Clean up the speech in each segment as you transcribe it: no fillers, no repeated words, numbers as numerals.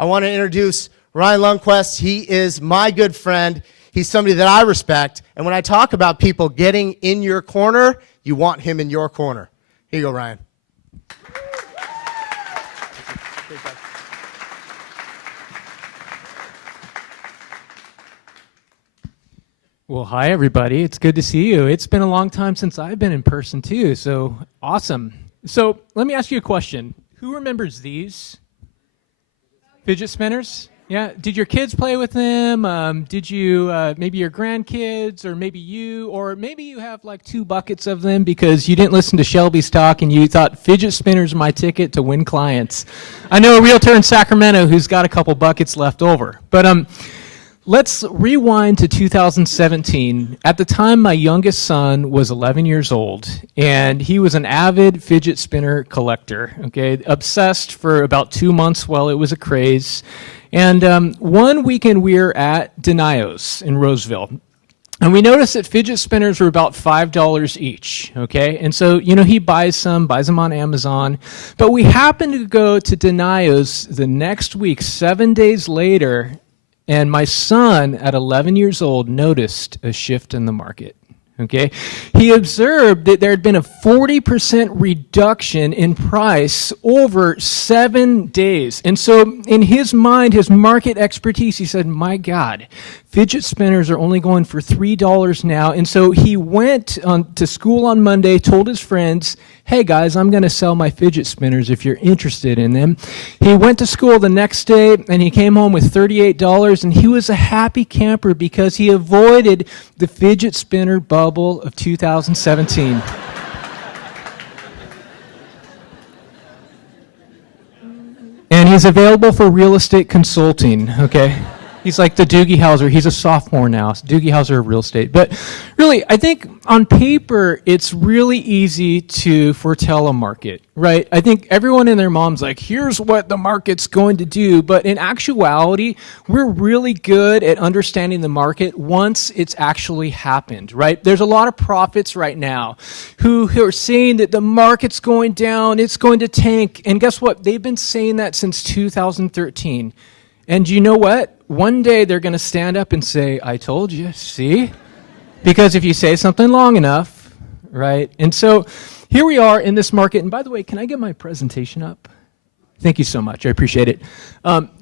I want to introduce Ryan Lundquist. He is my good friend. He's somebody that I respect. And when I talk about people getting in your corner, you want him in your corner. Here you go, Ryan. Well, hi, everybody. It's good to see you. It's been a long time since I've been in person, too, so awesome. So let me ask you a question. Who remembers these? Fidget spinners? Yeah. Did your kids play with them? Did you, maybe your grandkids, or maybe you, or maybe you have like 2 buckets of them because you didn't listen to Shelby's talk and you thought fidget spinners are my ticket to win clients. I know a realtor in Sacramento who's got a couple buckets left over. But let's rewind to 2017. At the time, my youngest son was 11 years old, and he was an avid fidget spinner collector, okay, obsessed for about 2 months while it was a craze. And one weekend we were at Denio's in Roseville, and we noticed that fidget spinners were about $5 each, okay? And so, you know, he buys them on Amazon. But we happened to go to Denio's the next week, 7 days later, and my son, at 11 years old, noticed a shift in the market, okay? He observed that there had been a 40% reduction in price over 7 days. And so in his mind, his market expertise, he said, my God, fidget spinners are only going for $3 now. And so he went to school on Monday, told his friends, hey guys, I'm going to sell my fidget spinners if you're interested in them. He went to school the next day and he came home with $38, and he was a happy camper because he avoided the fidget spinner bubble of 2017. And he's available for real estate consulting, okay? He's like the Doogie Howser. He's a sophomore now. So Doogie Howser of real estate. But really, I think on paper, it's really easy to foretell a market, right? I think everyone and their mom's like, here's what the market's going to do. But in actuality, we're really good at understanding the market once it's actually happened, right? There's a lot of prophets right now who are saying that the market's going down, it's going to tank. And guess what? They've been saying that since 2013. And you know what? One day they're going to stand up and say, I told you, see? Because if you say something long enough, right? And so here we are in this market. And by the way, can I get my presentation up? Thank you so much. I appreciate it.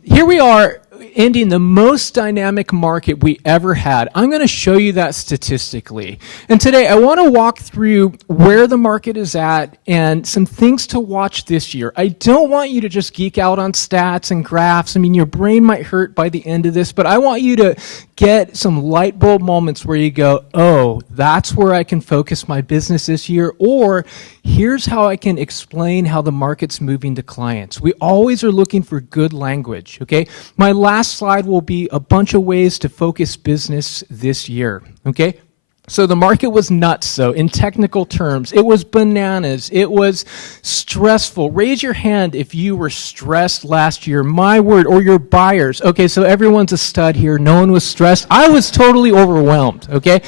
Here we are ending the most dynamic market we ever had. I'm going to show you that statistically. And today I want to walk through where the market is at and some things to watch this year. I don't want you to just geek out on stats and graphs. I mean, your brain might hurt by the end of this, but I want you to get some light bulb moments where you go, oh, that's where I can focus my business this year, or here's how I can explain how the market's moving to clients. We always are looking for good language, okay? My last slide will be a bunch of ways to focus business this year, okay? So the market was nuts, so in technical terms. It was bananas. It was stressful. Raise your hand if you were stressed last year. My word, or your buyers. Okay, so everyone's a stud here. No one was stressed. I was totally overwhelmed, okay?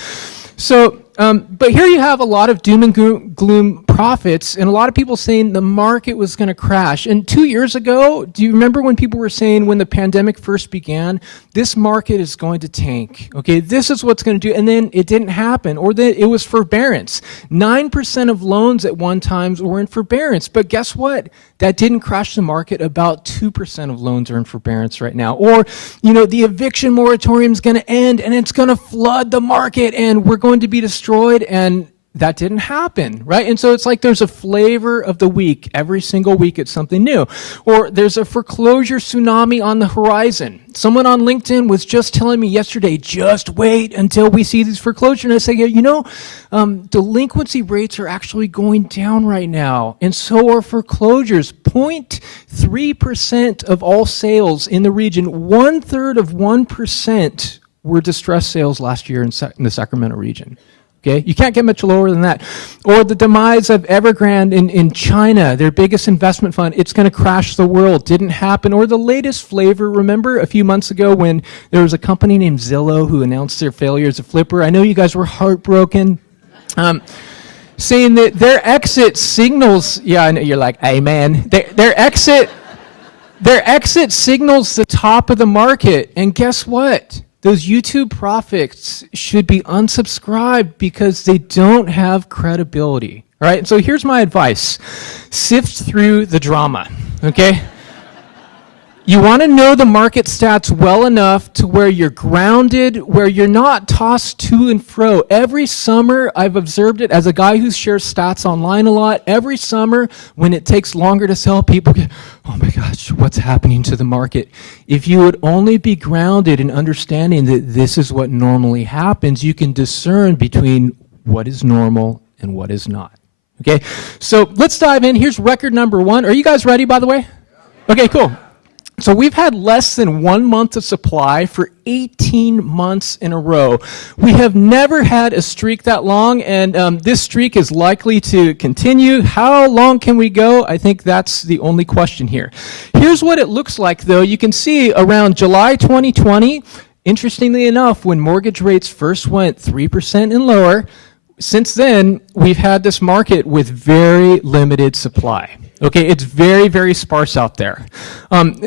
So, but here you have a lot of doom and gloom prophets, and a lot of people saying the market was going to crash. And 2 years ago, do you remember when people were saying when the pandemic first began, this market is going to tank, okay? This is what's going to do, and then it didn't happen, or it was forbearance. 9% of loans at one time were in forbearance, but guess what? That didn't crash the market. About 2% of loans are in forbearance right now. Or, you know, the eviction moratorium is going to end, and it's going to flood the market, and we're going to be destroyed, and that didn't happen, right? And so it's like there's a flavor of the week. Every single week it's something new. Or there's a foreclosure tsunami on the horizon. Someone on LinkedIn was just telling me yesterday, just wait until we see these foreclosures. And I say, you know, delinquency rates are actually going down right now, and so are foreclosures. 0.3% of all sales in the region, 1/3 of 1% were distressed sales last year in the Sacramento region. Okay, you can't get much lower than that. Or the demise of Evergrande in China, their biggest investment fund, it's going to crash the world. Didn't happen. Or the latest flavor, remember a few months ago when there was a company named Zillow who announced their failure as a flipper? I know you guys were heartbroken. Saying that their exit signals, yeah, I know you're like, amen. Their exit Their exit signals the top of the market, and guess what? Those YouTube profits should be unsubscribed because they don't have credibility. All right, so here's my advice. Sift through the drama, okay? You want to know the market stats well enough to where you're grounded, where you're not tossed to and fro. Every summer, I've observed it as a guy who shares stats online a lot. Every summer, when it takes longer to sell, people get, oh my gosh, what's happening to the market? If you would only be grounded in understanding that this is what normally happens, you can discern between what is normal and what is not. Okay, so let's dive in. Here's record number one. Are you guys ready, by the way? Okay, cool. So we've had less than 1 month of supply for 18 months in a row. We have never had a streak that long, and this streak is likely to continue. How long can we go? I think that's the only question here. Here's what it looks like, though. You can see around July 2020, interestingly enough, when mortgage rates first went 3% and lower, since then, we've had this market with very limited supply. Okay, it's very, very sparse out there.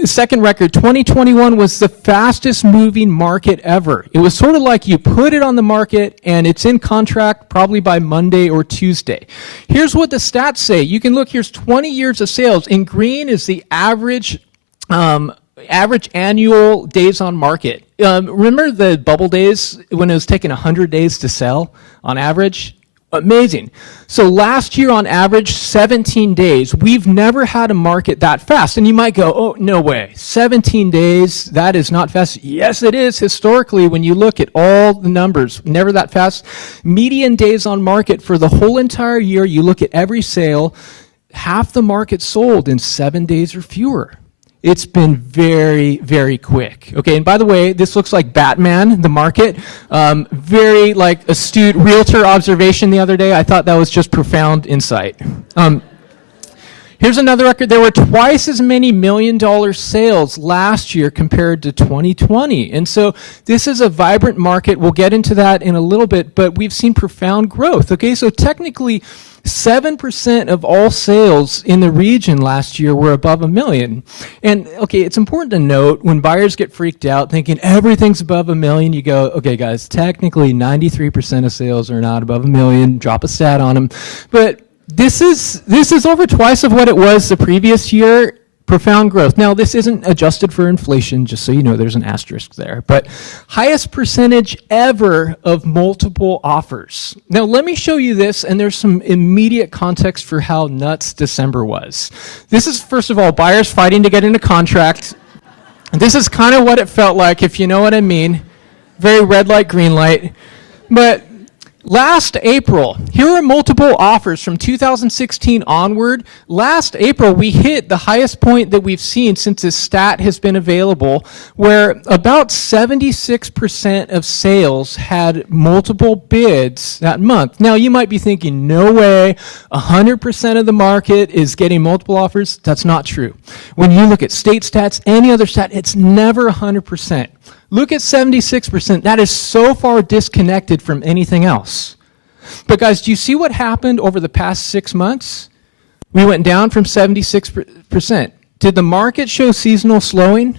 Second record, 2021 was the fastest moving market ever. It was sort of like you put it on the market and it's in contract probably by Monday or Tuesday. Here's what the stats say. You can look, here's 20 years of sales. In green is the average annual days on market. Remember the bubble days when it was taking 100 days to sell on average? Amazing. So last year on average, 17 days. We've never had a market that fast. And you might go, oh, no way. 17 days, that is not fast. Yes, it is historically when you look at all the numbers. Never that fast. Median days on market for the whole entire year, you look at every sale, half the market sold in 7 days or fewer. It's been very, very quick. Okay, and by the way, this looks like Batman, the market. Very like astute realtor observation the other day. I thought that was just profound insight. Here's another record. There were twice as many $1 million sales last year compared to 2020. And so this is a vibrant market. We'll get into that in a little bit, but we've seen profound growth. Okay, so technically 7% of all sales in the region last year were above $1 million. And okay, it's important to note when buyers get freaked out thinking everything's above $1 million, you go, okay guys, technically 93% of sales are not above $1 million, drop a stat on them. But this is over twice of what it was the previous year. Profound growth. Now, this isn't adjusted for inflation, just so you know, there's an asterisk there. But highest percentage ever of multiple offers. Now, let me show you this, and there's some immediate context for how nuts December was. This is, first of all, buyers fighting to get into contract. This is kind of what it felt like, if you know what I mean. Very red light, green light. But last April, here are multiple offers from 2016 onward. Last April, we hit the highest point that we've seen since this stat has been available, where about 76% of sales had multiple bids that month. Now, you might be thinking, no way, 100% of the market is getting multiple offers. That's not true. When you look at state stats, any other stat, it's never 100%. Look at 76%. That is so far disconnected from anything else. But guys, do you see what happened over the past 6 months? We went down from 76%. Did the market show seasonal slowing?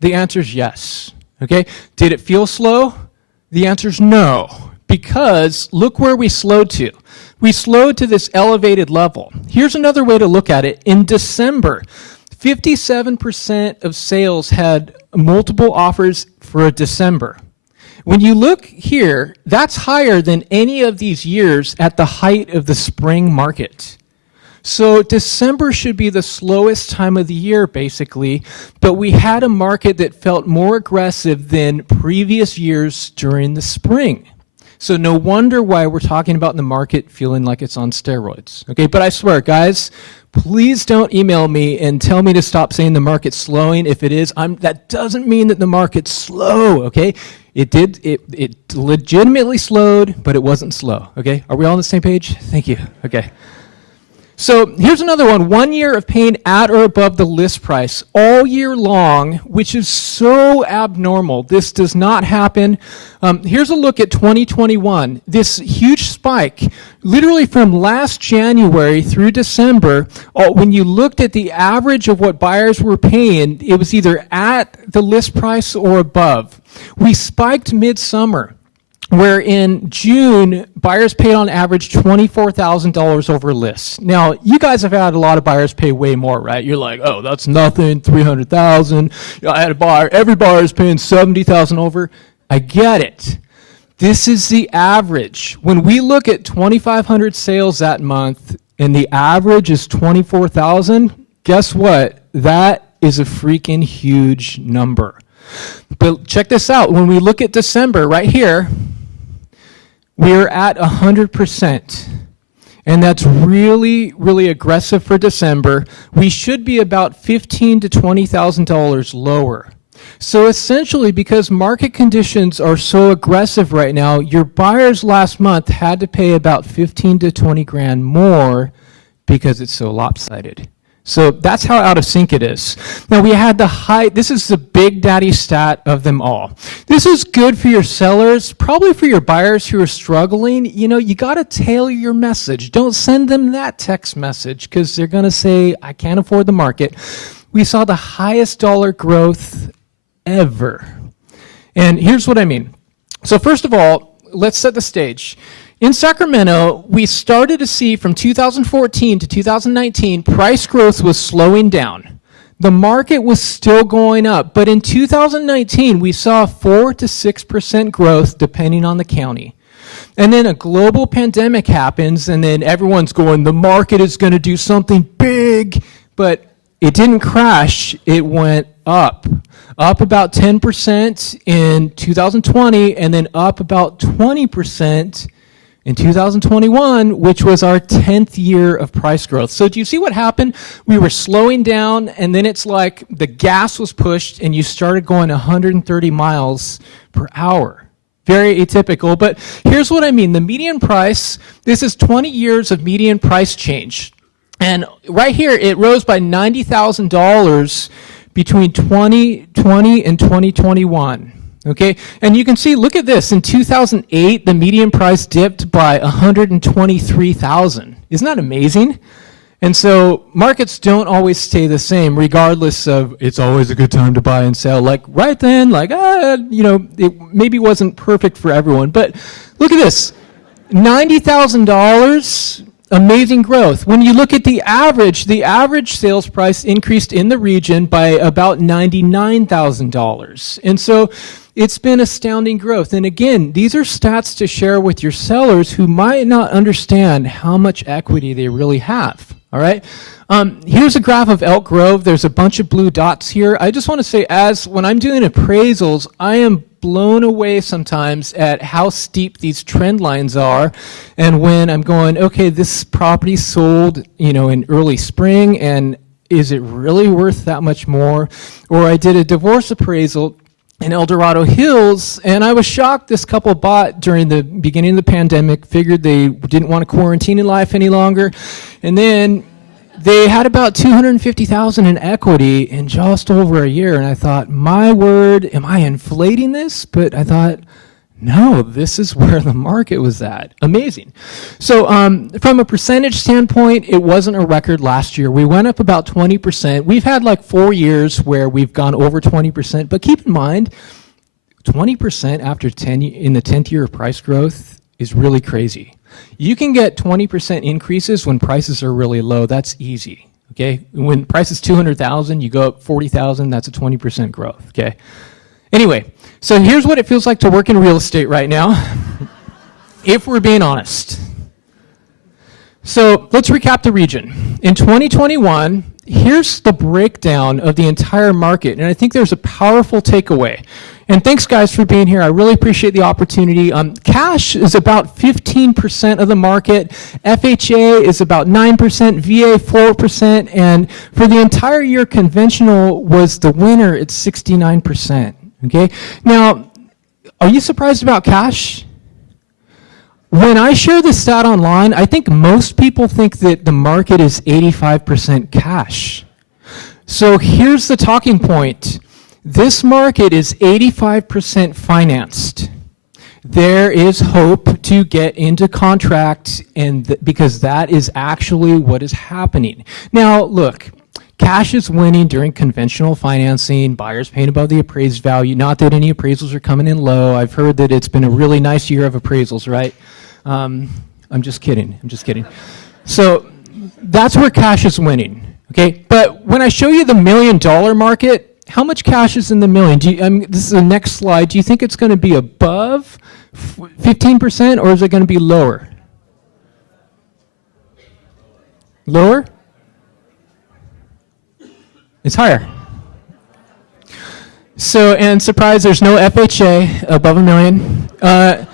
The answer is yes. Okay. Did it feel slow? The answer is no. Because look where we slowed to. We slowed to this elevated level. Here's another way to look at it. In December, 57% of sales had multiple offers for a December. When you look here, that's higher than any of these years at the height of the spring market. So December should be the slowest time of the year, basically, but we had a market that felt more aggressive than previous years during the spring. So no wonder why we're talking about the market feeling like it's on steroids. Okay, but I swear, guys, please don't email me and tell me to stop saying the market's slowing. If it is, that doesn't mean that the market's slow, okay? It legitimately slowed, but it wasn't slow, okay? Are we all on the same page? Thank you, okay. So here's another one. 1 year of paying at or above the list price all year long, which is so abnormal. This does not happen. Here's a look at 2021. This huge spike, literally from last January through December, when you looked at the average of what buyers were paying, it was either at the list price or above. We spiked midsummer, where in June, buyers paid on average $24,000 over list. Now, you guys have had a lot of buyers pay way more, right? You're like, oh, that's nothing, $300,000. I had a buyer, every buyer is paying $70,000 over. I get it. This is the average. When we look at 2,500 sales that month and the average is 24,000, guess what? That is a freaking huge number. But check this out. When we look at December right here, we're at 100%. And that's really, really aggressive for December. We should be about $15,000 to $20,000 lower. So essentially, because market conditions are so aggressive right now, your buyers last month had to pay about 15 to 20 grand more because it's so lopsided. So that's how out of sync it is. Now we had the high, this is the big daddy stat of them all. This is good for your sellers, probably for your buyers who are struggling. You know, you got to tailor your message. Don't send them that text message because they're going to say, I can't afford the market. We saw the highest dollar growth ever. And here's what I mean. So first of all, let's set the stage. In Sacramento, we started to see from 2014 to 2019, price growth was slowing down. The market was still going up, but in 2019, we saw 4 to 6% growth depending on the county. And then a global pandemic happens, and then everyone's going, the market is going to do something big, but it didn't crash, it went up. Up about 10% in 2020, and then up about 20% in 2021, which was our 10th year of price growth. So do you see what happened? We were slowing down, and then it's like the gas was pushed, and you started going 130 miles per hour. Very atypical, but here's what I mean. The median price, this is 20 years of median price change. And right here, it rose by $90,000 between 2020 and 2021. Okay, and you can see, look at this. In 2008, the median price dipped by 123,000. Isn't that amazing? And so markets don't always stay the same, regardless of it's always a good time to buy and sell. Like right then, like, it maybe wasn't perfect for everyone. But look at this, $90,000. Amazing growth. When you look at the average sales price increased in the region by about $99,000. And so it's been astounding growth. And again, these are stats to share with your sellers who might not understand how much equity they really have. All right. Here's a graph of Elk Grove. There's a bunch of blue dots here. I just want to say, when I'm doing appraisals, I am blown away sometimes at how steep these trend lines are. And when I'm going, okay, this property sold, in early spring, and is it really worth that much more? Or I did a divorce appraisal in El Dorado Hills, and I was shocked this couple bought during the beginning of the pandemic, figured they didn't want to quarantine in life any longer, and then they had about $250,000 in equity in just over a year, and I thought, my word, am I inflating this? But I thought, no, this is where the market was at. Amazing. So from a percentage standpoint, it wasn't a record last year. We went up about 20%. We've had like 4 years where we've gone over 20%, but keep in mind, 20% after in the 10th year of price growth is really crazy. You can get 20% increases when prices are really low. That's easy, okay? When price is 200,000, you go up 40,000, that's a 20% growth, okay? Anyway, so here's what it feels like to work in real estate right now, if we're being honest. So let's recap the region. In 2021, here's the breakdown of the entire market, and I think there's a powerful takeaway. And thanks, guys, for being here. I really appreciate the opportunity. Cash is about 15% of the market. FHA is about 9%, VA 4%, and for the entire year, conventional was the winner at 69%. Okay? Now, are you surprised about cash? When I share this stat online, I think most people think that the market is 85% cash. So here's the talking point. This market is 85% financed. There is hope to get into contract, and because that is actually what is happening. Now, look, cash is winning during conventional financing, buyers paying above the appraised value. Not that any appraisals are coming in low. I've heard that it's been a really nice year of appraisals, right? I'm just kidding. So that's where cash is winning, okay? But when I show you the $1 million market, how much cash is in the million? This is the next slide. Do you think it's going to be above 15%, or is it going to be lower? Lower? It's higher. So, and surprise, there's no FHA above $1 million.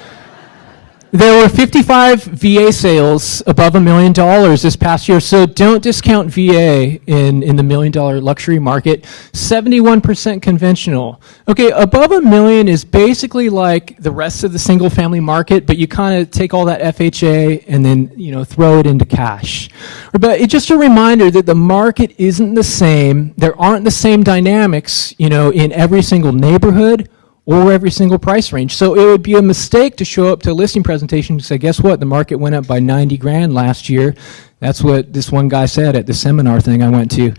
There were 55 VA sales above $1 million this past year, so don't discount VA in the $1 million luxury market. 71% conventional. Okay, above $1 million is basically like the rest of the single family market, but you kind of take all that FHA and then throw it into cash. But it's just a reminder that the market isn't the same. There aren't the same dynamics, in every single neighborhood or every single price range. So it would be a mistake to show up to a listing presentation and say, guess what, the market went up by 90 grand last year. That's what this one guy said at the seminar thing I went to.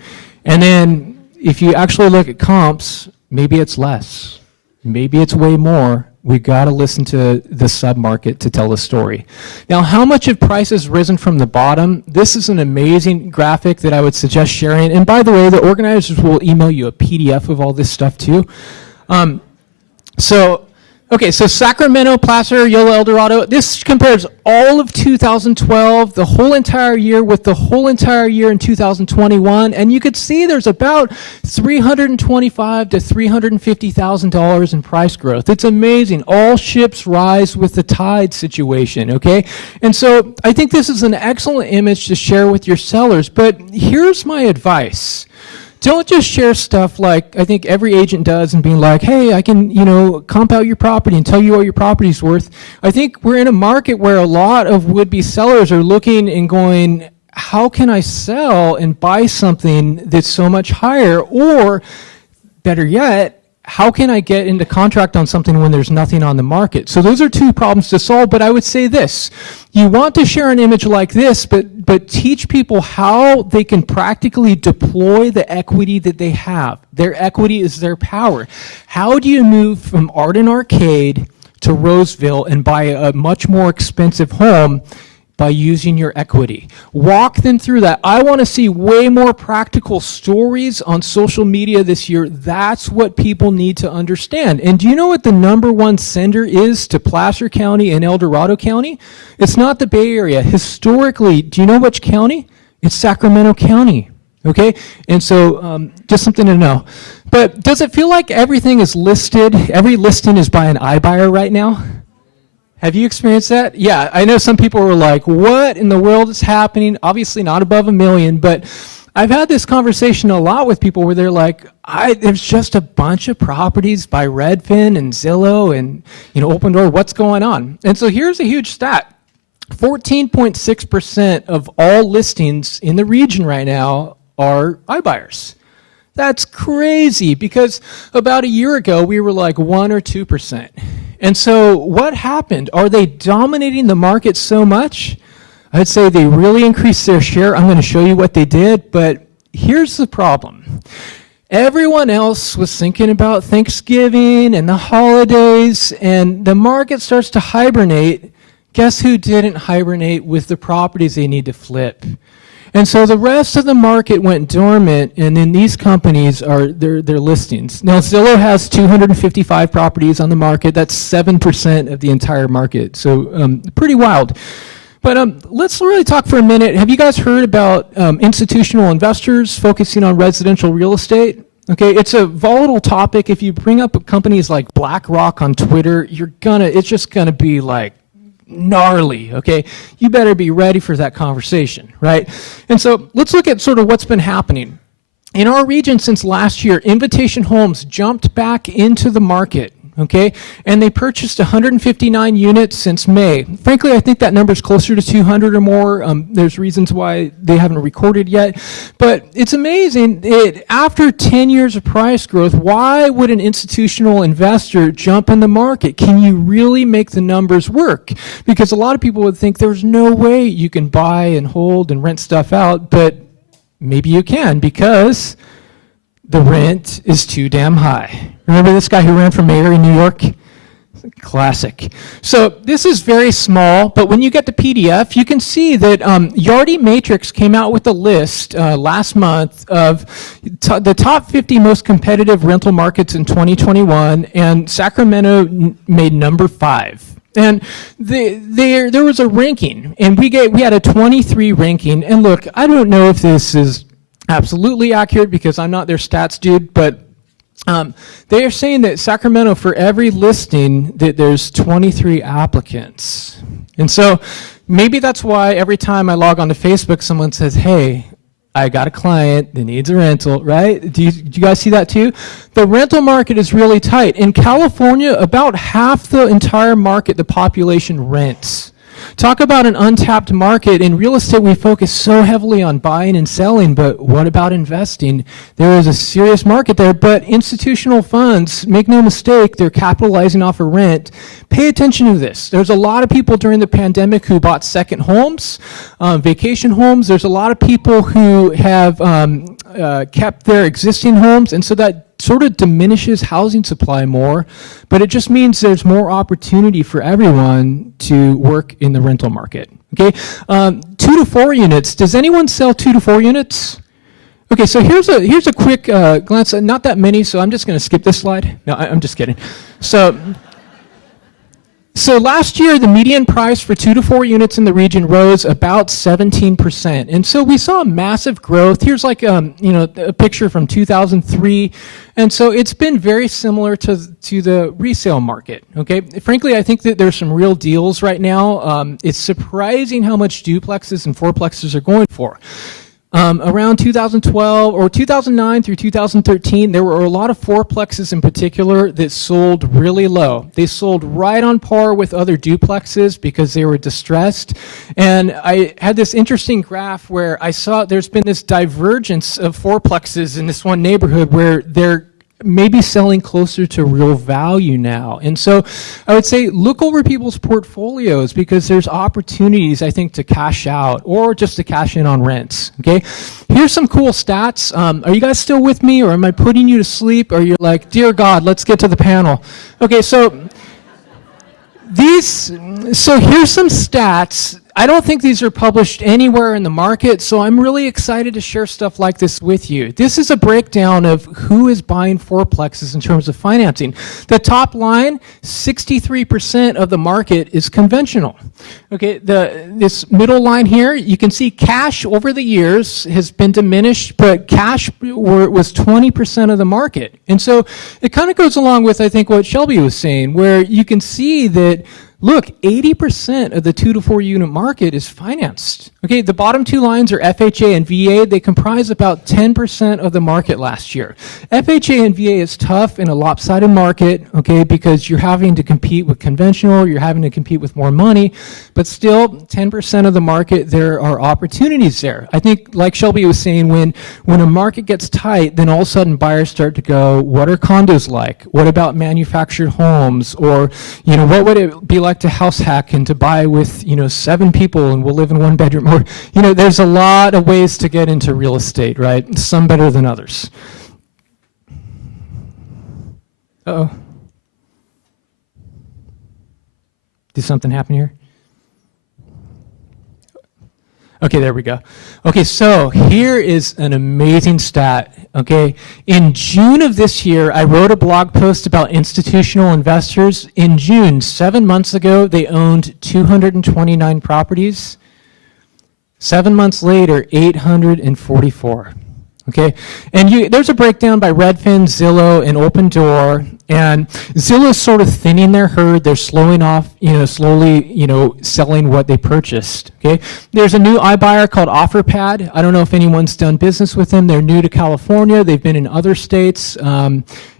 And then if you actually look at comps, maybe it's less. Maybe it's way more. We've got to listen to the sub-market to tell the story. Now, how much have prices risen from the bottom? This is an amazing graphic that I would suggest sharing. And by the way, the organizers will email you a PDF of all this stuff too. So Sacramento, Placer, Yolo, El Dorado, this compares all of 2012, the whole entire year with the whole entire year in 2021, and you could see there's about $325,000 to $350,000 in price growth. It's amazing. All ships rise with the tide situation, okay? And so I think this is an excellent image to share with your sellers, but here's my advice. Don't just share stuff like I think every agent does and being like, hey, I can, comp out your property and tell you what your property's worth. I think we're in a market where a lot of would-be sellers are looking and going, how can I sell and buy something that's so much higher? Or better yet, how can I get into contract on something when there's nothing on the market? So those are two problems to solve, but I would say this. You want to share an image like this, but teach people how they can practically deploy the equity that they have. Their equity is their power. How do you move from Arden Arcade to Roseville and buy a much more expensive home by using your equity? Walk them through that. I want to see way more practical stories on social media this year. That's what people need to understand. And do you know what the number one sender is to Placer County and El Dorado County? It's not the Bay Area. Historically, do you know which county? It's Sacramento County. Okay? And so just something to know. But does it feel like everything is listed, every listing is by an iBuyer right now? Have you experienced that? Yeah, I know some people were like, what in the world is happening? Obviously not above $1 million, but I've had this conversation a lot with people where they're like, there's just a bunch of properties by Redfin and Zillow and Open Door, what's going on? And so here's a huge stat. 14.6% of all listings in the region right now are iBuyers. That's crazy because about a year ago we were like 1 or 2%. And so what happened? Are they dominating the market so much? I'd say they really increased their share. I'm going to show you what they did, but here's the problem. Everyone else was thinking about Thanksgiving and the holidays, and the market starts to hibernate. Guess who didn't hibernate with the properties they need to flip? And so the rest of the market went dormant, and then these companies are their listings. Now, Zillow has 255 properties on the market. That's 7% of the entire market, so pretty wild. But let's really talk for a minute. Have you guys heard about institutional investors focusing on residential real estate? Okay, it's a volatile topic. If you bring up companies like BlackRock on Twitter, it's just gonna be like gnarly, okay? You better be ready for that conversation, right? And so let's look at sort of what's been happening. In our region since last year, Invitation Homes jumped back into the market okay? And they purchased 159 units since May. Frankly, I think that number's closer to 200 or more. There's reasons why they haven't recorded yet. But it's amazing that after 10 years of price growth, why would an institutional investor jump in the market? Can you really make the numbers work? Because a lot of people would think there's no way you can buy and hold and rent stuff out, but maybe you can, because the rent is too damn high. Remember this guy who ran for mayor in New York? Classic. So this is very small, but when you get the PDF, you can see that Yardi Matrix came out with a list last month of the top 50 most competitive rental markets in 2021, and Sacramento made number 5. And there was a ranking, and we had a 23 ranking. And look, I don't know if this is absolutely accurate because I'm not their stats dude, but they are saying that Sacramento, for every listing, that there's 23 applicants. And so maybe that's why every time I log on to Facebook, someone says, hey, I got a client that needs a rental, right? Do you guys see that too? The rental market is really tight. In California, about half the entire market, the population rents. Talk about an untapped market. In real estate, we focus so heavily on buying and selling, but what about investing? There is a serious market there, but institutional funds, make no mistake, they're capitalizing off of rent. Pay attention to this. There's a lot of people during the pandemic who bought second homes, vacation homes. There's a lot of people who have kept their existing homes, and so that sort of diminishes housing supply more, but it just means there's more opportunity for everyone to work in the rental market. Okay, 2 to 4 units. Does anyone sell 2 to 4 units? Okay, so here's a quick glance. Not that many, so I'm just going to skip this slide. No, I'm just kidding. So last year, the median price for 2 to 4 units in the region rose about 17%. And so we saw massive growth. Here's like a picture from 2003. And so it's been very similar to the resale market, okay? Frankly, I think that there's some real deals right now. It's surprising how much duplexes and fourplexes are going for. Around 2012 or 2009 through 2013, there were a lot of fourplexes in particular that sold really low. They sold right on par with other duplexes because they were distressed. And I had this interesting graph where I saw there's been this divergence of fourplexes in this one neighborhood where they're maybe selling closer to real value now. And so I would say look over people's portfolios because there's opportunities, I think, to cash out or just to cash in on rents, okay? Here's some cool stats. Are you guys still with me, or am I putting you to sleep, or you're like, dear God, let's get to the panel? Okay, so here's some stats. I don't think these are published anywhere in the market, so I'm really excited to share stuff like this with you. This is a breakdown of who is buying fourplexes in terms of financing. The top line, 63% of the market is conventional. Okay, this middle line here, you can see cash over the years has been diminished, but cash was 20% of the market. And so it kind of goes along with, I think, what Shelby was saying, where you can see that look, 80% of the 2 to 4 unit market is financed. Okay, the bottom two lines are FHA and VA. They comprise about 10% of the market last year. FHA and VA is tough in a lopsided market, okay, because you're having to compete with conventional, you're having to compete with more money, but still 10% of the market, there are opportunities there. I think, like Shelby was saying, when a market gets tight, then all of a sudden buyers start to go, what are condos like? What about manufactured homes? Or, what would it be like to house hack and to buy with 7 people and we'll live in 1 bedroom, or there's a lot of ways to get into real estate, right? Some better than others. Uh-oh. Did something happen here? Okay, there we go. Okay, so here is an amazing stat, okay? In June of this year, I wrote a blog post about institutional investors. In June, 7 months ago, they owned 229 properties. 7 months later, 844. Okay, and there's a breakdown by Redfin, Zillow, and Open Door, and Zillow's sort of thinning their herd. They're slowing off, slowly, selling what they purchased. Okay, there's a new iBuyer called OfferPad. I don't know if anyone's done business with them. They're new to California. They've been in other states.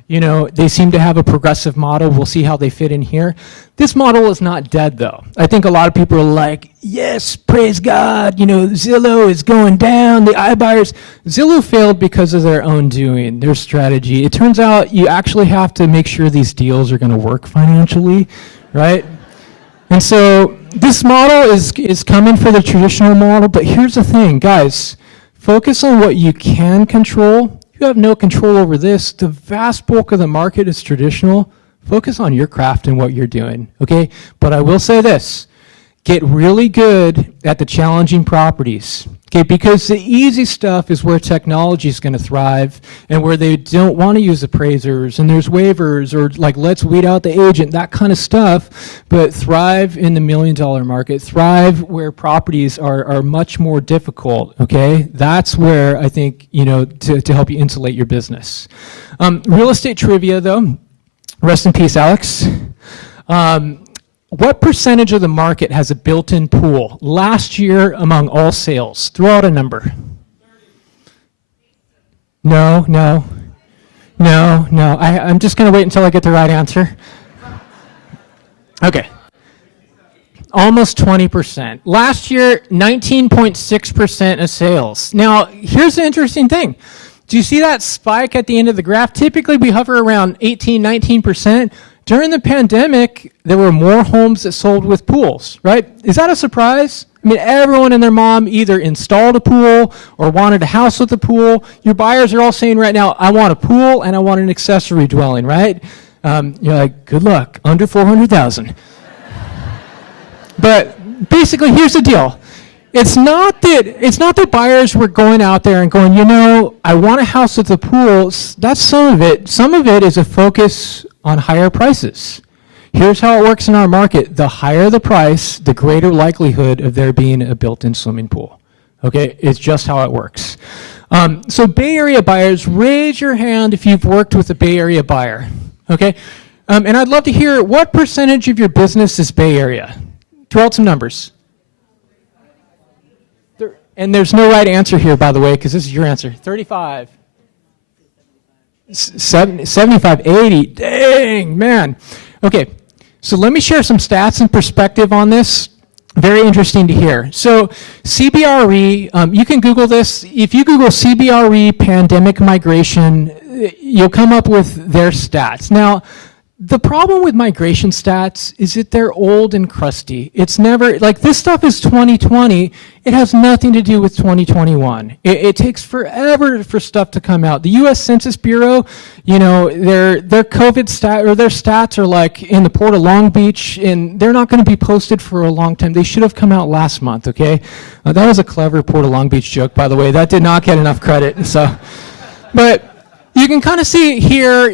They seem to have a progressive model. We'll see how they fit in here. This model is not dead, though. I think a lot of people are like, yes, praise God, Zillow is going down, the iBuyers. Zillow failed because of their own doing, their strategy. It turns out you actually have to make sure these deals are going to work financially, right? And so this model is coming for the traditional model, but here's the thing, guys. Focus on what you can control. You have no control over this. The vast bulk of the market is traditional. Focus on your craft and what you're doing, okay? But I will say this. Get really good at the challenging properties, okay? Because the easy stuff is where technology is going to thrive and where they don't want to use appraisers and there's waivers or like let's weed out the agent, that kind of stuff. But thrive in the $1 million market. Thrive where properties are much more difficult, okay? That's where I think, to help you insulate your business. Real estate trivia, though. Rest in peace, Alex. What percentage of the market has a built-in pool last year among all sales? Throw out a number. No. I'm just going to wait until I get the right answer. Okay. Almost 20%. Last year, 19.6% of sales. Now, here's the interesting thing. Do you see that spike at the end of the graph? Typically, we hover around 18, 19%. During the pandemic, there were more homes that sold with pools, right? Is that a surprise? I mean, everyone and their mom either installed a pool or wanted a house with a pool. Your buyers are all saying right now, I want a pool and I want an accessory dwelling, right? You're like, good luck, under 400,000. But basically, here's the deal. It's not that buyers were going out there and going, I want a house with a pool. That's some of it. Some of it is a focus on higher prices. Here's how it works in our market. The higher the price, the greater likelihood of there being a built-in swimming pool. Okay, it's just how it works. So Bay Area buyers, raise your hand if you've worked with a Bay Area buyer. Okay, and I'd love to hear what percentage of your business is Bay Area. Throw out some numbers. And there's no right answer here, by the way, because this is your answer. 35. 75, 80. Dang, man. Okay, so let me share some stats and perspective on this. Very interesting to hear. So CBRE, you can Google this. If you Google CBRE pandemic migration, you'll come up with their stats. Now, the problem with migration stats is that they're old and crusty. It's never, like this stuff is 2020. It has nothing to do with 2021. It takes forever for stuff to come out. The U.S. Census Bureau, their COVID stat or their stats are like in the Port of Long Beach, and they're not going to be posted for a long time. They should have come out last month, okay? That was a clever Port of Long Beach joke, by the way. That did not get enough credit, so. But you can kind of see here,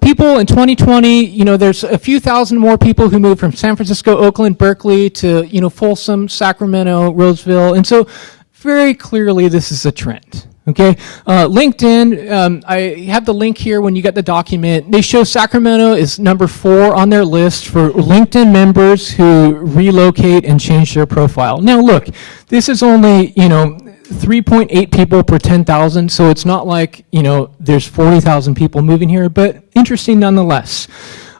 people in 2020, there's a few thousand more people who moved from San Francisco, Oakland, Berkeley to, Folsom, Sacramento, Roseville. And so very clearly this is a trend, okay? LinkedIn, I have the link here when you get the document. They show Sacramento is number 4 on their list for LinkedIn members who relocate and change their profile. Now look, this is only, 3.8 people per 10,000, so it's not like, there's 40,000 people moving here, but interesting nonetheless.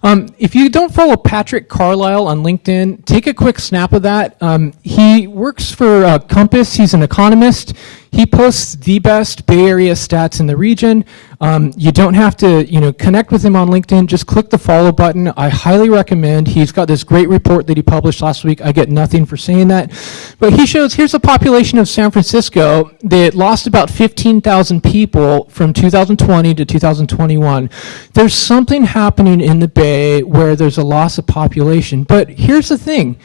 If you don't follow Patrick Carlisle on LinkedIn, take a quick snap of that. He works for Compass. He's an economist. He posts the best Bay Area stats in the region. You don't have to, connect with him on LinkedIn. Just click the follow button. I highly recommend. He's got this great report that he published last week. I get nothing for saying that. But he shows, here's a population of San Francisco that lost about 15,000 people from 2020 to 2021. There's something happening in the Bay where there's a loss of population. But here's the thing.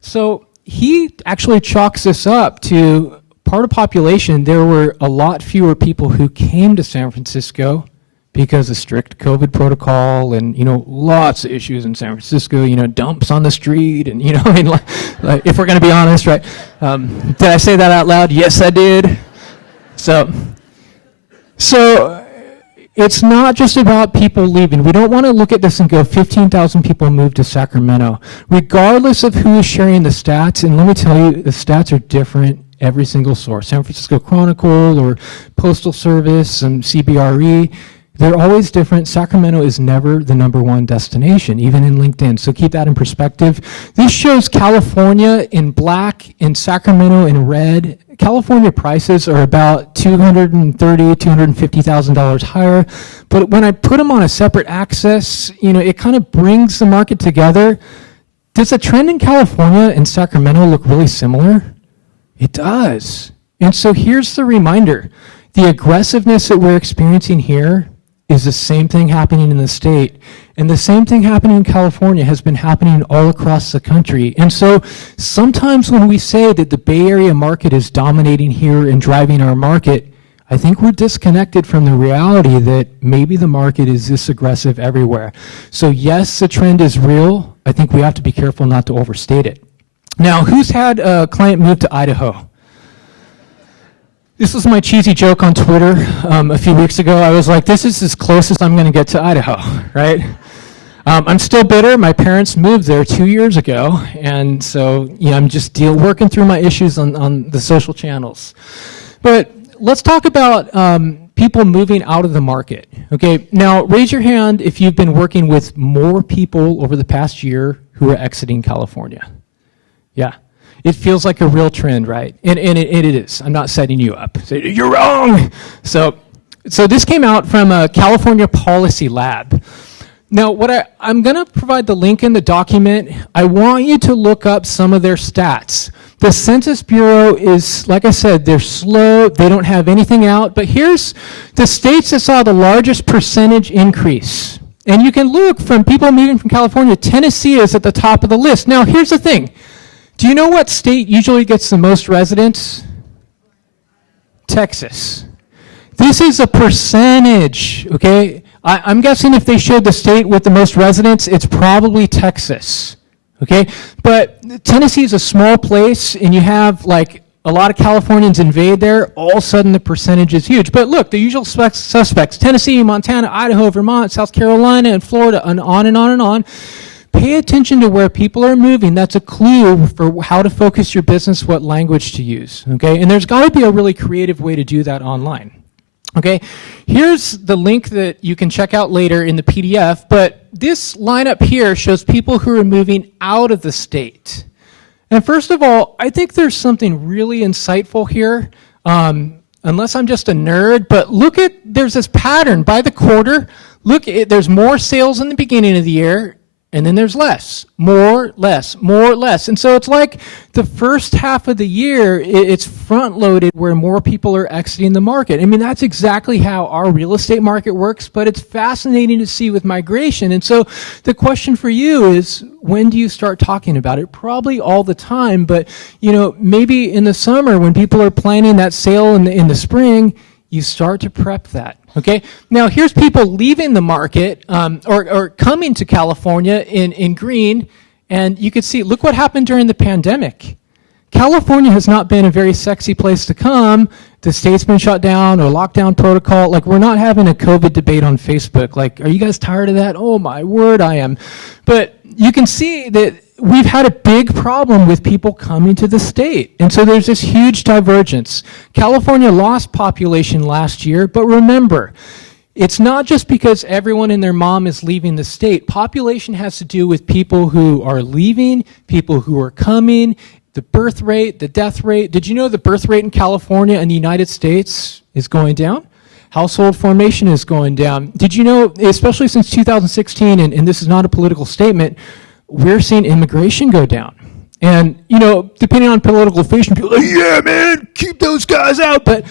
So he actually chalks this up to part of population. There were a lot fewer people who came to San Francisco because of strict COVID protocol and, lots of issues in San Francisco, dumps on the street and, like, if we're going to be honest, right? Did I say that out loud? Yes, I did. So it's not just about people leaving. We don't want to look at this and go 15,000 people moved to Sacramento. Regardless of who is sharing the stats, and let me tell you, the stats are different every single source. San Francisco Chronicle or Postal Service, CBRE. They're always different. Sacramento is never the number one destination, even in LinkedIn. So keep that in perspective. This shows California in black and Sacramento in red. California prices are about $230,000, $250,000 higher. But when I put them on a separate axis, it kind of brings the market together. Does the trend in California and Sacramento look really similar? It does. And so here's the reminder. The aggressiveness that we're experiencing here is the same thing happening in the state. And the same thing happening in California has been happening all across the country. And so sometimes when we say that the Bay Area market is dominating here and driving our market, I think we're disconnected from the reality that maybe the market is this aggressive everywhere. So yes, the trend is real. I think we have to be careful not to overstate it. Now, who's had a client move to Idaho? This was my cheesy joke on Twitter a few weeks ago. I was like, this is as close as I'm going to get to Idaho, right? I'm still bitter. My parents moved there 2 years ago, and so I'm just working through my issues on the social channels. But let's talk about people moving out of the market. Okay, now raise your hand if you've been working with more people over the past year who are exiting California. Yeah. It feels like a real trend, right? And it is. I'm not setting you up. You're wrong. So this came out from a California Policy Lab. Now, I'm going to provide the link in the document. I want you to look up some of their stats. The Census Bureau is, like I said, they're slow. They don't have anything out. But here's the states that saw the largest percentage increase. And you can look from people moving from California. Tennessee is at the top of the list. Now, here's the thing. Do you know what state usually gets the most residents? Texas. This is a percentage, okay? I'm guessing if they showed the state with the most residents, it's probably Texas, okay? But Tennessee is a small place, and you have like a lot of Californians invade there. All of a sudden, the percentage is huge. But look, the usual suspects, Tennessee, Montana, Idaho, Vermont, South Carolina, and Florida, and on and on and on. Pay attention to where people are moving. That's a clue for how to focus your business, what language to use, okay? And there's got to be a really creative way to do that online, okay? Here's the link that you can check out later in the PDF, but this lineup here shows people who are moving out of the state. And first of all, I think there's something really insightful here, unless I'm just a nerd, but there's this pattern by the quarter. There's more sales in the beginning of the year, and then there's less, more, less, more, less. And so it's like the first half of the year, it's front-loaded where more people are exiting the market. I mean, that's exactly how our real estate market works, but it's fascinating to see with migration. And so the question for you is, when do you start talking about it? Probably all the time, but maybe in the summer when people are planning that sale in the spring, you start to prep that. Okay, now here's people leaving the market or coming to California in green, and you can see, look what happened during the pandemic. California has not been a very sexy place to come. The state's been shut down or lockdown protocol. Like, we're not having a COVID debate on Facebook. Like, are you guys tired of that? Oh my word, I am. But you can see that we've had a big problem with people coming to the state. And so there's this huge divergence. California lost population last year, but remember, it's not just because everyone and their mom is leaving the state. Population has to do with people who are leaving, people who are coming, the birth rate, the death rate. Did you know the birth rate in California and the United States is going down? Household formation is going down. Did you know, especially since 2016, and this is not a political statement, we're seeing immigration go down. And, depending on political affiliation, people are like, yeah, man, keep those guys out. But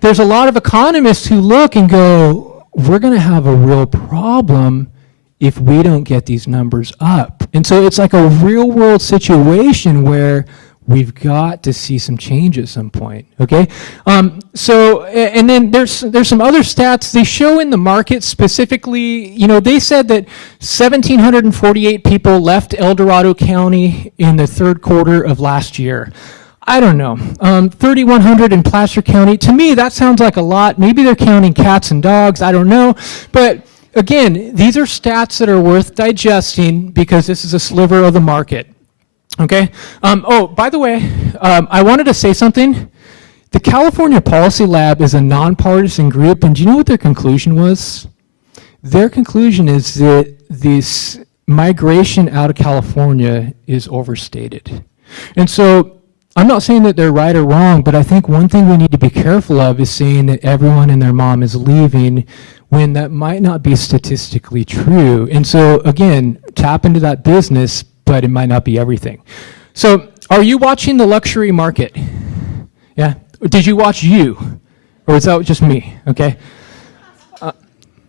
there's a lot of economists who look and go, we're going to have a real problem if we don't get these numbers up. And so it's like a real world situation where we've got to see some change at some point, okay? And then there's some other stats they show in the market specifically. They said that 1,748 people left El Dorado County in the third quarter of last year. I don't know, 3,100 in Placer County. To me, that sounds like a lot. Maybe they're counting cats and dogs, I don't know. But again, these are stats that are worth digesting because this is a sliver of the market. Okay. By the way, I wanted to say something. The California Policy Lab is a nonpartisan group, and do you know what their conclusion was? Their conclusion is that this migration out of California is overstated. And so I'm not saying that they're right or wrong, but I think one thing we need to be careful of is saying that everyone and their mom is leaving when that might not be statistically true. And so again, tap into that business, but it might not be everything. So are you watching the luxury market? Yeah? Did you watch You? Or was that just me? Okay.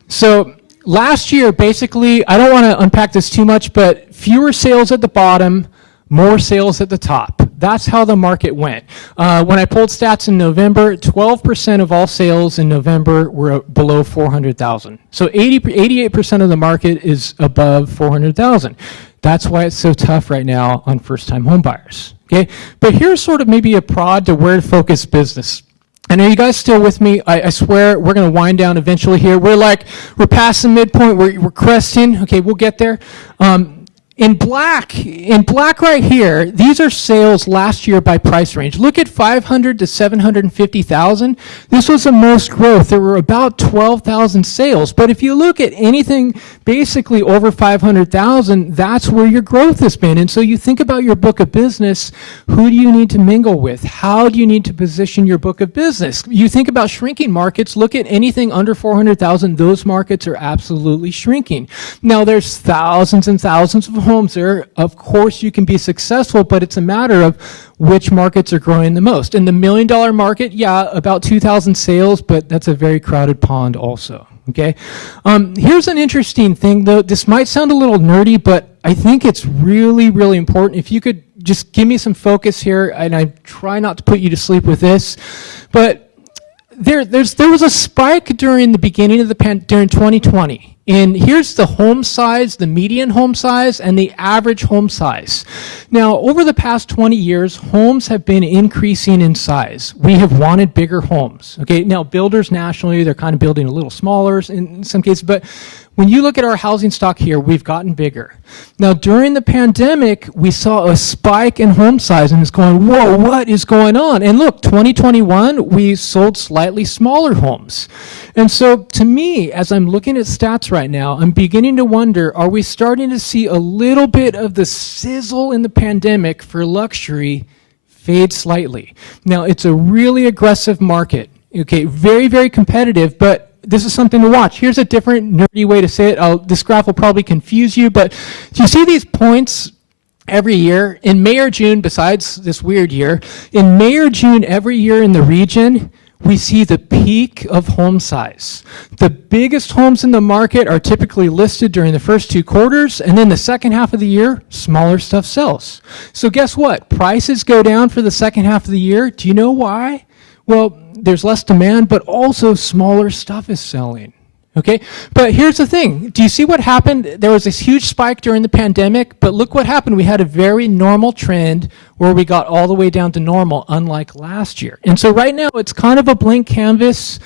So last year, basically, I don't want to unpack this too much, but fewer sales at the bottom, more sales at the top. That's how the market went. When I pulled stats in November, 12% of all sales in November were below 400,000. So 88% of the market is above 400,000. That's why it's so tough right now on first-time home buyers. Okay, but here's sort of maybe a prod to where to focus business. And are you guys still with me? I swear we're going to wind down eventually here. We're past the midpoint. We're cresting. Okay, we'll get there. In black right here, these are sales last year by price range. Look at 500 to 750,000. This was the most growth. There were about 12,000 sales. But if you look at anything basically over 500,000, that's where your growth has been. And so you think about your book of business, who do you need to mingle with? How do you need to position your book of business? You think about shrinking markets, look at anything under 400,000, those markets are absolutely shrinking. Now there's thousands and thousands of homes there. Of course you can be successful, but it's a matter of which markets are growing the most. In the $1 million market, yeah, about 2,000 sales, but that's a very crowded pond also. Okay, here's an interesting thing though. This might sound a little nerdy, but I think it's really, really important. If you could just give me some focus here, and I try not to put you to sleep with this, but there was a spike during the beginning of during 2020. And here's the home size, the median home size, and the average home size. Now, over the past 20 years, homes have been increasing in size. We have wanted bigger homes. Okay, now builders nationally, they're kind of building a little smaller in some cases, but when you look at our housing stock here, we've gotten bigger. Now, during the pandemic, we saw a spike in home size, and it's going, whoa, what is going on? And look, 2021, we sold slightly smaller homes. And so, to me, as I'm looking at stats right now, I'm beginning to wonder, are we starting to see a little bit of the sizzle in the pandemic for luxury fade slightly? Now, it's a really aggressive market, okay, very, very competitive, but this is something to watch. Here's a different nerdy way to say it. This graph will probably confuse you, but do you see these points every year? In May or June, besides this weird year, in May or June every year in the region, we see the peak of home size. The biggest homes in the market are typically listed during the first 2 quarters, and then the second half of the year, smaller stuff sells. So guess what? Prices go down for the second half of the year. Do you know why? Well, there's less demand, but also smaller stuff is selling. Okay, but here's the thing. Do you see what happened? There was this huge spike during the pandemic, but look what happened. We had a very normal trend where we got all the way down to normal, unlike last year. And so right now, it's kind of a blank canvas.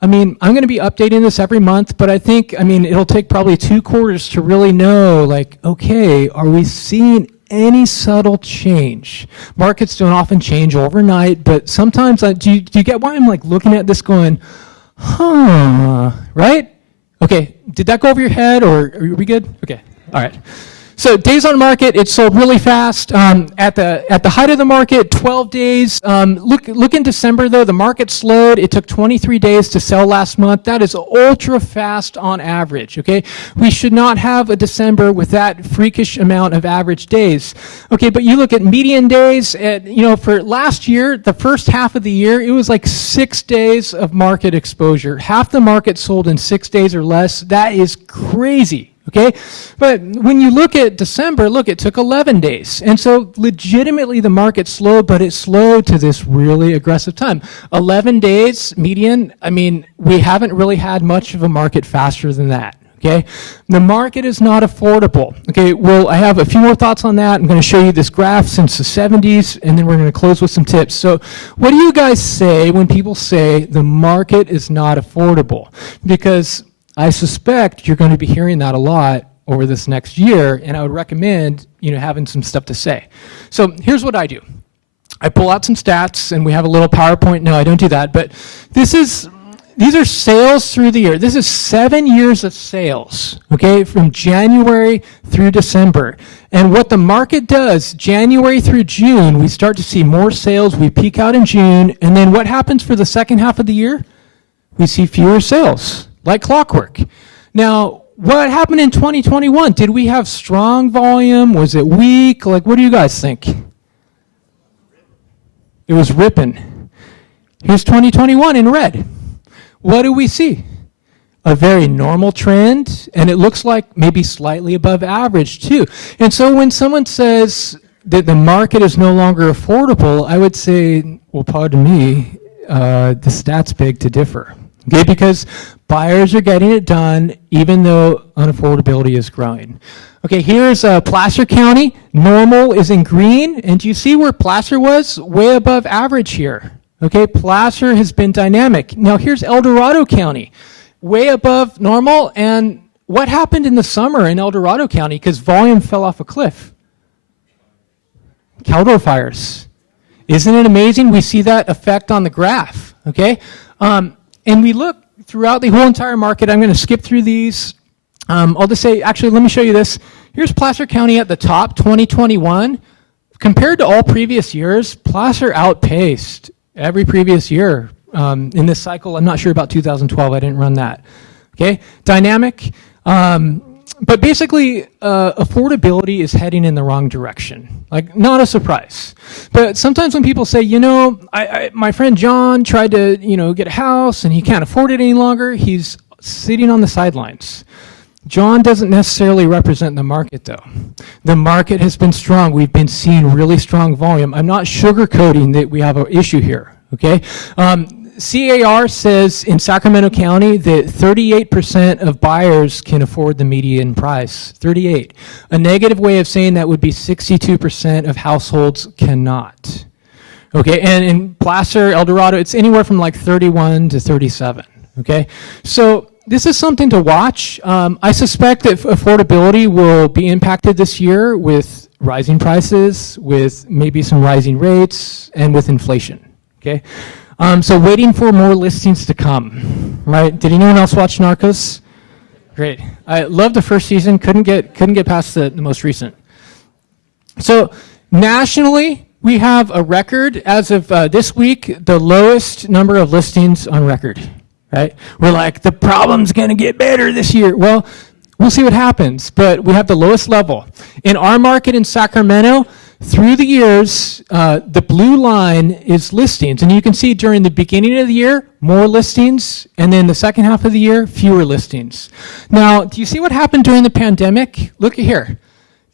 I mean, I'm going to be updating this every month, but I think, it'll take probably 2 quarters to really know, okay, are we seeing any subtle change? Markets don't often change overnight, but sometimes, do you get why I'm looking at this going, huh, right? Okay, did that go over your head, or are we good? Okay, all right. So days on market, it sold really fast. At the height of the market, 12 days. Look in December though, the market slowed. It took 23 days to sell last month. That is ultra fast on average, okay? We should not have a December with that freakish amount of average days. Okay, but you look at median days, for last year, the first half of the year, it was 6 days of market exposure. Half the market sold in 6 days or less. That is crazy. Okay, but when you look at December, it took 11 days. And so legitimately the market slowed, but it slowed to this really aggressive time. 11 days median, we haven't really had much of a market faster than that. Okay, the market is not affordable. Okay, well, I have a few more thoughts on that. I'm going to show you this graph since the 70s, and then we're going to close with some tips. So what do you guys say when people say the market is not affordable? Because I suspect you're going to be hearing that a lot over this next year, and I would recommend, having some stuff to say. So here's what I do. I pull out some stats, and we have a little PowerPoint. No, I don't do that. But these are sales through the year. This is 7 years of sales, okay, from January through December. And what the market does, January through June, we start to see more sales. We peak out in June. And then what happens for the second half of the year? We see fewer sales, like clockwork. Now, what happened in 2021? Did we have strong volume? Was it weak? Like, what do you guys think? It was ripping. Here's 2021 in red. What do we see? A very normal trend, and it looks like maybe slightly above average too. And so when someone says that the market is no longer affordable, I would say, well, pardon me, the stats beg to differ. Okay, because buyers are getting it done even though unaffordability is growing. Okay, here's Placer County. Normal is in green, and do you see where Placer was? Way above average here. Okay, Placer has been dynamic. Now here's El Dorado County, way above normal, and what happened in the summer in El Dorado County? Because volume fell off a cliff. Caldor fires. Isn't it amazing? We see that effect on the graph, okay? And we look throughout the whole entire market. I'm going to skip through these. I'll just say, actually, let me show you this. Here's Placer County at the top, 2021. Compared to all previous years, Placer outpaced every previous year in this cycle. I'm not sure about 2012. I didn't run that. Okay, dynamic. But basically, affordability is heading in the wrong direction. Like, not a surprise. But sometimes when people say, my friend John tried to, get a house and he can't afford it any longer, he's sitting on the sidelines. John doesn't necessarily represent the market, though. The market has been strong. We've been seeing really strong volume. I'm not sugarcoating that we have an issue here, okay? CAR says in Sacramento County that 38% of buyers can afford the median price. 38. A negative way of saying that would be 62% of households cannot. Okay, and in Placer, El Dorado, it's anywhere from like 31 to 37. Okay, so this is something to watch. I suspect that affordability will be impacted this year with rising prices, with maybe some rising rates, and with inflation. Okay. So waiting for more listings to come, right? Did anyone else watch Narcos? Great. I loved the first season, couldn't get past the most recent. So nationally, we have a record, as of this week, the lowest number of listings on record, right? We're like, the problem's gonna get better this year. Well, we'll see what happens, but we have the lowest level. In our market in Sacramento, through the years, the blue line is listings. And you can see during the beginning of the year, more listings, and then the second half of the year, fewer listings. Now, do you see what happened during the pandemic? Look at here.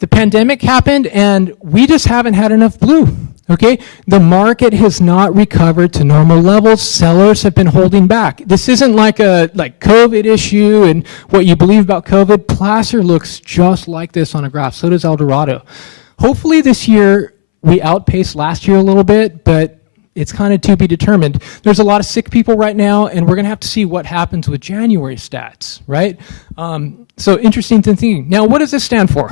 The pandemic happened, and we just haven't had enough blue, okay? The market has not recovered to normal levels. Sellers have been holding back. This isn't like a COVID issue and what you believe about COVID. Placer looks just like this on a graph. So does El Dorado. Hopefully this year we outpace last year a little bit, but it's kind of to be determined. There's a lot of sick people right now, and we're going to have to see what happens with January stats, right? So interesting to think. Now, what does this stand for?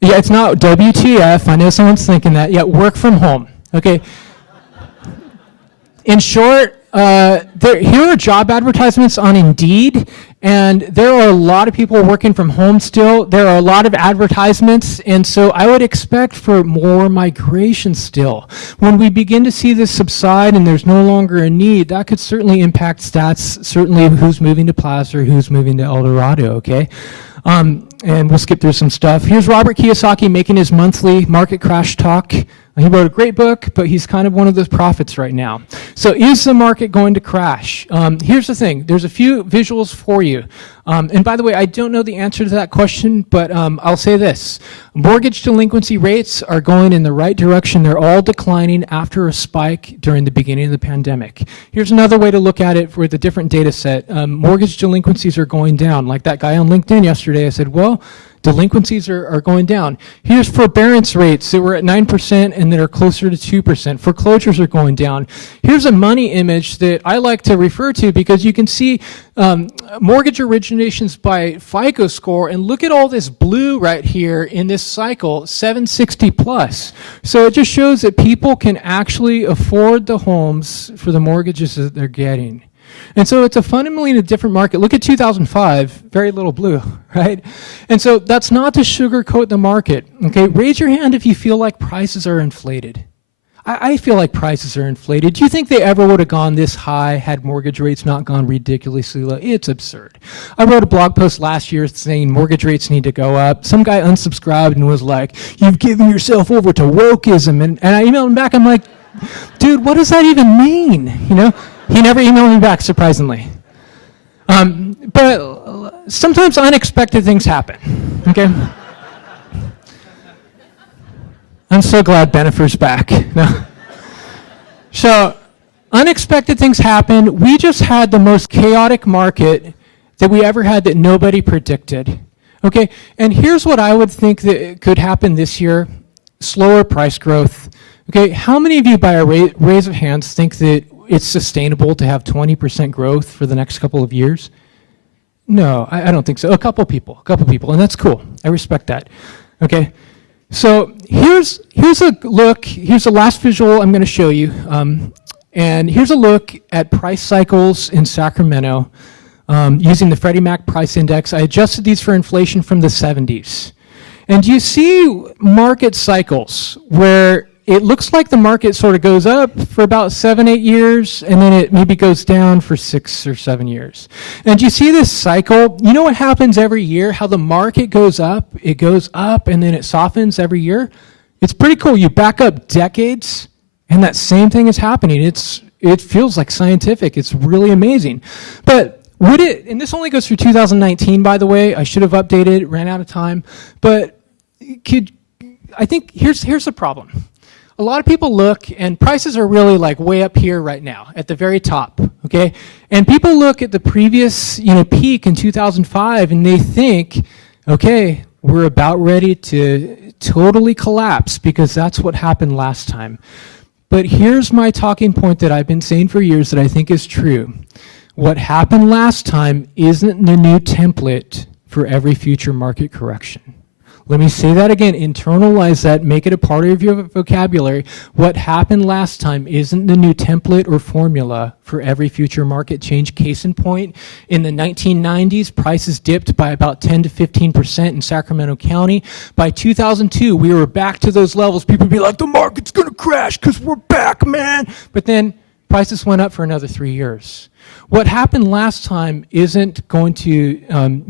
Yeah, it's not WTF. I know someone's thinking that. Yeah, work from home. Okay. In short, here are job advertisements on Indeed, and there are a lot of people working from home still. There are a lot of advertisements, and so I would expect for more migration still. When we begin to see this subside and there's no longer a need, that could certainly impact stats, certainly who's moving to Placer, who's moving to El Dorado, okay? And we'll skip through some stuff. Here's Robert Kiyosaki making his monthly market crash talk. He wrote a great book, but he's kind of one of those prophets right now. So is the market going to crash? Here's the thing. There's a few visuals for you. And by the way, I don't know the answer to that question, but I'll say this. Mortgage delinquency rates are going in the right direction. They're all declining after a spike during the beginning of the pandemic. Here's another way to look at it with a different data set. Mortgage delinquencies are going down. Like that guy on LinkedIn yesterday, I said, well, Delinquencies are going down. Here's forbearance rates that were at 9% and that are closer to 2%. Foreclosures are going down. Here's a money image that I like to refer to because you can see mortgage originations by FICO score, and look at all this blue right here in this cycle, 760 plus. So it just shows that people can actually afford the homes for the mortgages that they're getting. And so it's a fundamentally different market. Look at 2005, very little blue, right? And so that's not to sugarcoat the market, okay? Raise your hand if you feel like prices are inflated. I feel like prices are inflated. Do you think they ever would have gone this high had mortgage rates not gone ridiculously low? It's absurd. I wrote a blog post last year saying mortgage rates need to go up. Some guy unsubscribed and was like, "You've given yourself over to wokeism." And I emailed him back, I'm like, dude, what does that even mean? You know? He never emailed me back, surprisingly. But sometimes unexpected things happen, okay? I'm so glad Benefer's back. No. So, unexpected things happen. We just had the most chaotic market that we ever had that nobody predicted. Okay, and here's what I would think that could happen this year. Slower price growth. Okay, how many of you, by a raise of hands, think that it's sustainable to have 20% growth for the next couple of years? No, I don't think so. A couple people, and that's cool. I respect that. Okay. So here's a look. Here's the last visual I'm going to show you. And here's a look at price cycles in Sacramento using the Freddie Mac price index. I adjusted these for inflation from the 70s. And you see market cycles where it looks like the market sort of goes up for about 7-8 years, and then it maybe goes down for 6 or 7 years. And you see this cycle? You know what happens every year? How the market goes up, and then it softens every year? It's pretty cool. You back up decades, and that same thing is happening. It feels like scientific. It's really amazing. But would it, and this only goes through 2019, by the way. I should have updated, ran out of time. But I think here's the problem. A lot of people look, and prices are really like way up here right now, at the very top, okay? And people look at the previous, peak in 2005, and they think, okay, we're about ready to totally collapse because that's what happened last time. But here's my talking point that I've been saying for years that I think is true. What happened last time isn't the new template for every future market correction. Let me say that again, internalize that, make it a part of your vocabulary. What happened last time isn't the new template or formula for every future market change. Case in point, in the 1990s, prices dipped by about 10 to 15% in Sacramento County. By 2002, we were back to those levels. People would be like, the market's gonna crash because we're back, man. But then prices went up for another 3 years. What happened last time isn't going to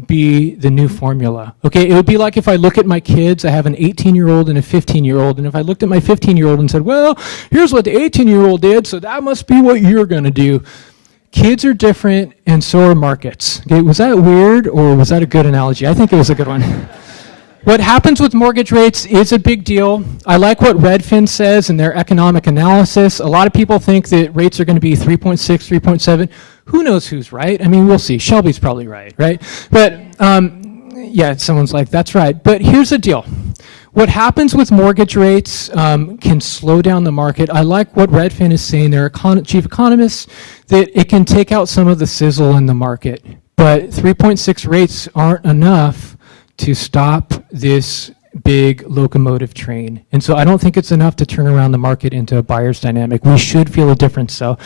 be the new formula. Okay, it would be like if I look at my kids, I have an 18-year-old and a 15-year-old, and if I looked at my 15-year-old and said, well, here's what the 18-year-old did, so that must be what you're going to do. Kids are different, and so are markets. Okay, was that weird, or was that a good analogy? I think it was a good one. What happens with mortgage rates is a big deal. I like what Redfin says in their economic analysis. A lot of people think that rates are going to be 3.6, 3.7. Who knows who's right? I mean, we'll see. Shelby's probably right? But yeah, someone's like, that's right. But here's the deal. What happens with mortgage rates can slow down the market. I like what Redfin is saying, their chief economists, that it can take out some of the sizzle in the market. But 3.6 rates aren't enough to stop this big locomotive train. And so I don't think it's enough to turn around the market into a buyer's dynamic. We should feel a difference. So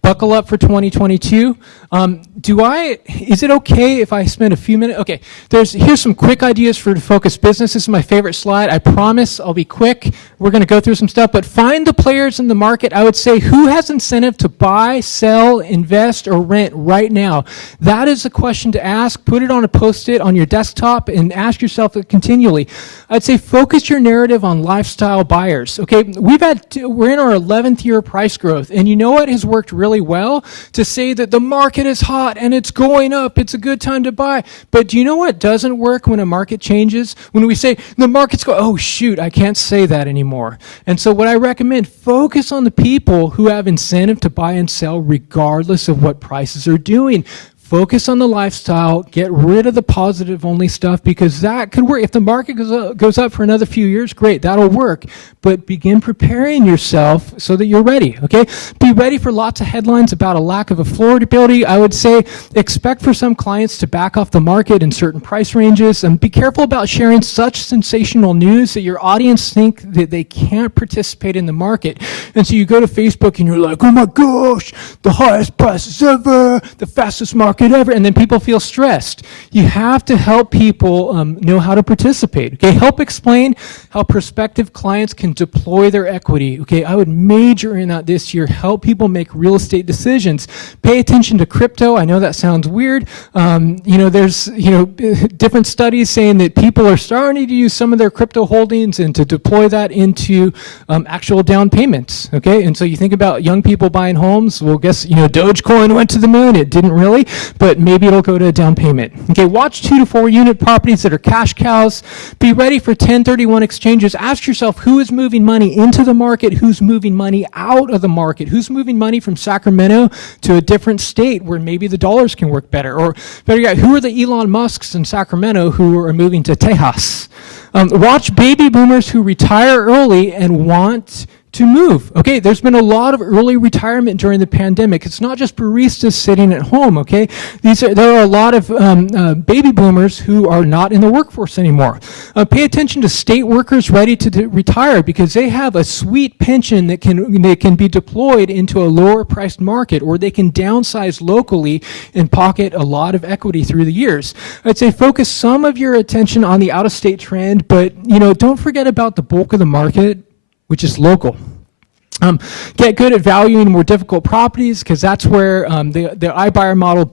buckle up for 2022. Is it okay if I spend a few minutes? Okay, here's some quick ideas for focused business. This is my favorite slide. I promise I'll be quick. We're going to go through some stuff, but find the players in the market. I would say, who has incentive to buy, sell, invest, or rent right now? That is a question to ask. Put it on a Post-it on your desktop and ask yourself it continually. I'd say focus your narrative on lifestyle buyers. Okay, we're in our 11th year of price growth, and you know what has worked really well? To say that the market is hot and it's going up, it's a good time to buy. But do you know what doesn't work when a market changes? When we say the market's going, oh shoot, I can't say that anymore. And so what I recommend, focus on the people who have incentive to buy and sell regardless of what prices are doing. Focus on the lifestyle, get rid of the positive only stuff, because that could work. If the market goes up for another few years, great, that'll work. But begin preparing yourself so that you're ready, okay? Be ready for lots of headlines about a lack of affordability. I would say expect for some clients to back off the market in certain price ranges, and be careful about sharing such sensational news that your audience think that they can't participate in the market. And so you go to Facebook and you're like, oh my gosh, the highest prices ever, the fastest market ever, and then people feel stressed. You have to help people know how to participate. Okay, help explain how prospective clients can deploy their equity. Okay, I would major in that this year. Help people make real estate decisions. Pay attention to crypto. I know that sounds weird. There's different studies saying that people are starting to use some of their crypto holdings and to deploy that into actual down payments. Okay, and so you think about young people buying homes. Well, guess Dogecoin went to the moon. It didn't really, but maybe it'll go to a down payment. Okay, watch 2 to 4 unit properties that are cash cows. Be ready for 1031 exchanges. Ask yourself who is moving money into the market, who's moving money out of the market, who's moving money from Sacramento to a different state where maybe the dollars can work better, or better yet, who are the Elon Musks in Sacramento who are moving to Tejas? Watch baby boomers who retire early and want to move. Okay, there's been a lot of early retirement during the pandemic. It's not just baristas sitting at home, okay? There are a lot of baby boomers who are not in the workforce anymore. Pay attention to state workers ready to retire, because they have a sweet pension that can be deployed into a lower priced market, or they can downsize locally and pocket a lot of equity through the years. I'd say focus some of your attention on the out-of-state trend, but don't forget about the bulk of the market, which is local. Get good at valuing more difficult properties, because that's where the iBuyer model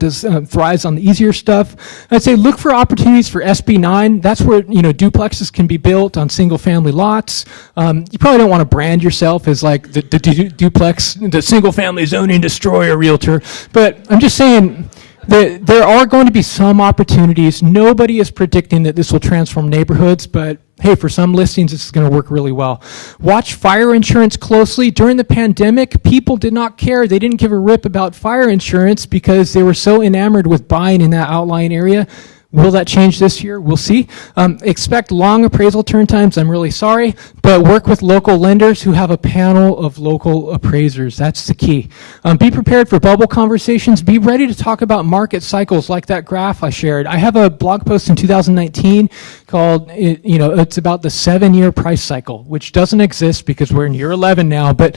thrives on the easier stuff. I'd say look for opportunities for SB9. That's where duplexes can be built on single-family lots. You probably don't want to brand yourself as like the duplex, the single-family zoning destroyer realtor, but I'm just saying there are going to be some opportunities. Nobody is predicting that this will transform neighborhoods, but hey, for some listings, this is going to work really well. Watch fire insurance closely. During the pandemic, people did not care. They didn't give a rip about fire insurance because they were so enamored with buying in that outlying area. Will that change this year? We'll see. Expect long appraisal turn times. I'm really sorry, but work with local lenders who have a panel of local appraisers. That's the key. Be prepared for bubble conversations. Be ready to talk about market cycles like that graph I shared. I have a blog post in 2019 called, it's about the 7-year price cycle, which doesn't exist because we're in year 11 now, but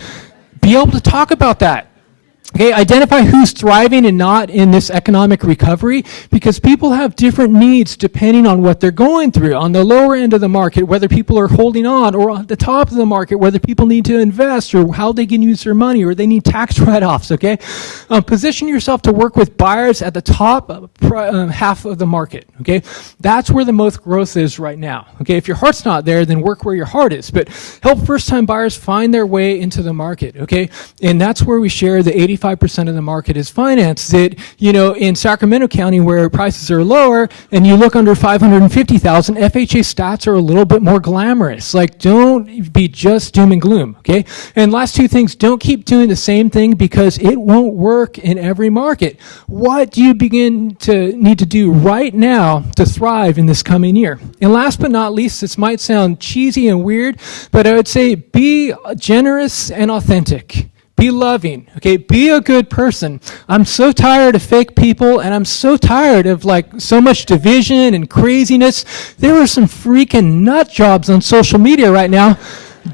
be able to talk about that. Okay, identify who's thriving and not in this economic recovery, because people have different needs depending on what they're going through. On the lower end of the market, whether people are holding on, or on the top of the market, whether people need to invest, or how they can use their money, or they need tax write-offs, okay? Position yourself to work with buyers at the top half of the market, okay? That's where the most growth is right now, okay? If your heart's not there, then work where your heart is, but help first-time buyers find their way into the market, okay? And that's where we share the 85% of the market is financed. That, in Sacramento County where prices are lower and you look under 550,000, FHA stats are a little bit more glamorous. Like, don't be just doom and gloom, okay? And last two things, don't keep doing the same thing because it won't work in every market. What do you need to do right now to thrive in this coming year? And last but not least, this might sound cheesy and weird, but I would say be generous and authentic. Be loving, okay? Be a good person. I'm so tired of fake people, and I'm so tired of so much division and craziness. There are some freaking nut jobs on social media right now.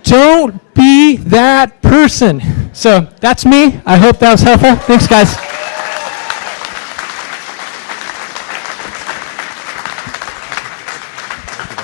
Don't be that person. So that's me. I hope that was helpful. Thanks, guys.